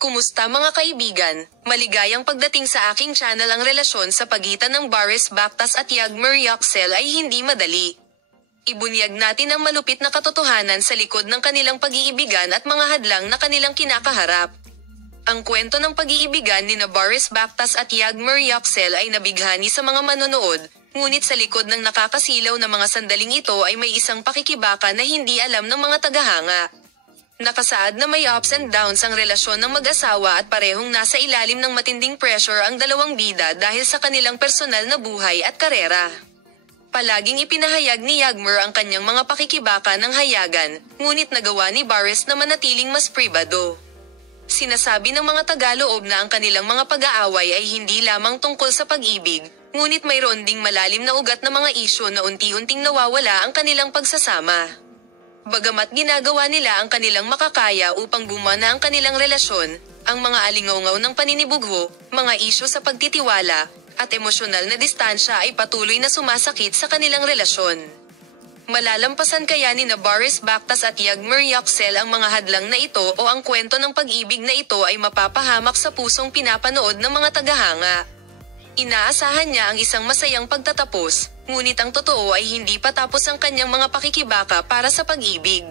Kumusta mga kaibigan? Maligayang pagdating sa aking channel. Ang relasyon sa pagitan ng Boris Bakhtas at Yagmur Yoxel ay hindi madali. Ibunyag natin ang malupit na katotohanan sa likod ng kanilang pag-iibigan at mga hadlang na kanilang kinakaharap. Ang kwento ng pag-iibigan ni Boris Bakhtas at Yagmur Yoxel ay nabighani sa mga manonood, ngunit sa likod ng nakakasilaw na mga sandaling ito ay may isang pakikibaka na hindi alam ng mga tagahanga. Nakasaad na may ups and downs ang relasyon ng mag-asawa at parehong nasa ilalim ng matinding pressure ang dalawang bida dahil sa kanilang personal na buhay at karera. Palaging ipinahayag ni Yagmur ang kanyang mga pakikibaka ng hayagan, ngunit nagawa ni Boris na manatiling mas pribado. Sinasabi ng mga tagaloob na ang kanilang mga pag-aaway ay hindi lamang tungkol sa pag-ibig, ngunit mayroon ding malalim na ugat na mga isyu na unti-unting nawawala ang kanilang pagsasama. Bagamat ginagawa nila ang kanilang makakaya upang bumana ang kanilang relasyon, ang mga alingaungaw ng paninibugho, mga isyu sa pagtitiwala, at emosyonal na distansya ay patuloy na sumasakit sa kanilang relasyon. Malalampasan kaya ni Boris Bakhtas at Yagmur Yoxel ang mga hadlang na ito o ang kwento ng pag-ibig na ito ay mapapahamak sa pusong pinapanood ng mga tagahanga? Inaasahan niya ang isang masayang pagtatapos, ngunit ang totoo ay hindi pa tapos ang kanyang mga pakikibaka para sa pag-ibig.